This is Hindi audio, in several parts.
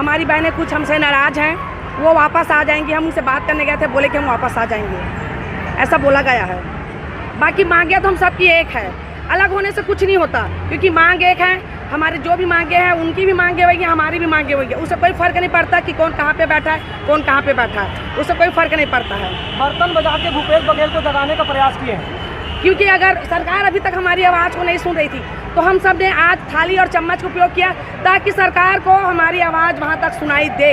हमारी बहनें कुछ हमसे नाराज़ हैं, वो वापस आ जाएंगी। हम उनसे बात करने गए थे, बोले कि हम वापस आ जाएंगे, ऐसा बोला गया है। बाकी मांगे तो हम सबकी एक है, अलग होने से कुछ नहीं होता, क्योंकि मांग एक है। हमारे जो भी मांगे हैं उनकी भी मांगे होगी, हमारी भी मांगे होगी। उससे कोई फ़र्क नहीं पड़ता कि कौन कहाँ पे बैठा है, कौन कहाँ पे बैठा है, उससे कोई फ़र्क नहीं पड़ता है। बर्तन बजा के भूपेश बघेल को जगाने का प्रयास किए हैं, क्योंकि अगर सरकार अभी तक हमारी आवाज़ को नहीं सुन रही थी, तो हम सब ने आज थाली और चम्मच का उपयोग किया ताकि सरकार को हमारी आवाज़ वहाँ तक सुनाई दे।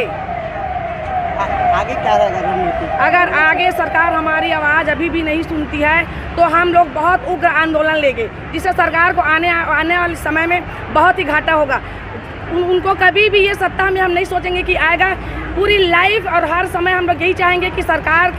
आगे क्या रहेगा रणनीति? अगर आगे सरकार हमारी आवाज़ अभी भी नहीं सुनती है तो हम लोग बहुत उग्र आंदोलन लेंगे, जिससे सरकार को आने वाले समय में बहुत ही घाटा होगा। उनको कभी भी ये सत्ता में हम नहीं सोचेंगे कि आएगा। पूरी लाइफ और हर समय हम लोग यही चाहेंगे कि सरकार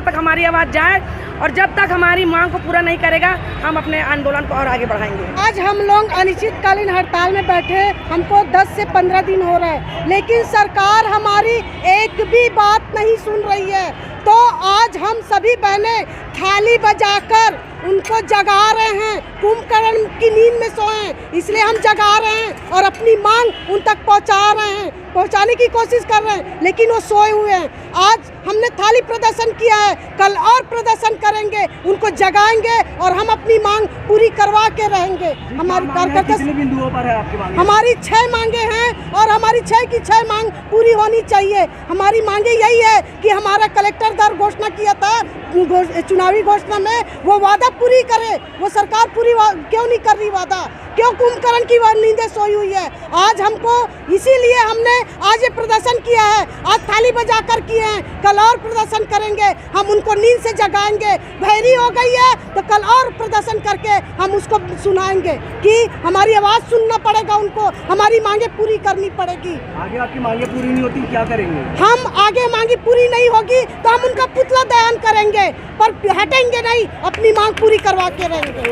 तक हमारी आवाज़ जाए, और जब तक हमारी मांग को पूरा नहीं करेगा हम अपने आंदोलन को और आगे बढ़ाएंगे। आज हम लोग अनिश्चितकालीन हड़ताल में बैठे, हमको 10 से 15 दिन हो रहे हैं, लेकिन सरकार हमारी एक भी बात नहीं सुन रही है। तो आज हम सभी बहनें थाली बजाकर उनको जगा रहे हैं, कुंभकर्ण की नींद में सोए, इसलिए हम जगा रहे हैं और अपनी मांग उन तक पहुंचा रहे हैं, पहुंचाने की कोशिश कर रहे हैं, लेकिन वो सोए हुए हैं। आज हमने थाली प्रदर्शन किया है, कल और प्रदर्शन करेंगे, उनको जगाएंगे और हम अपनी मांग पूरी करवा के रहेंगे। हमारी कार्यकर्ता कितने बिंदुओं पर है आपकी मांग? हमारी 6 मांगे हैं और हमारी 6 की 6 मांग पूरी होनी चाहिए। हमारी मांगे यही है कि हमारा कलेक्टर दर घोषणा किया था चुनावी घोषणा में, वो वादा पूरी करे। वो सरकार पूरी क्यों नहीं कर रही वादा? क्यों कुंभकर्ण की नींदें सोई हुई है? आज हमको इसीलिए हमने आज ये प्रदर्शन किया है, आज थाली बजा कर किए हैं, कल और प्रदर्शन करेंगे, हम उनको नींद से जगाएंगे। भैरी हो गई है तो कल और प्रदर्शन करके हम उसको सुनाएंगे कि हमारी आवाज़ सुनना पड़ेगा, उनको हमारी मांगे पूरी करनी पड़ेगी। आगे आपकी मांगे पूरी नहीं होती क्या करेंगे? हम आगे मांगी पूरी नहीं होगी तो हम उनका पुतला दहन करेंगे, पर हटेंगे नहीं, अपनी मांग पूरी करवा के रहेंगे।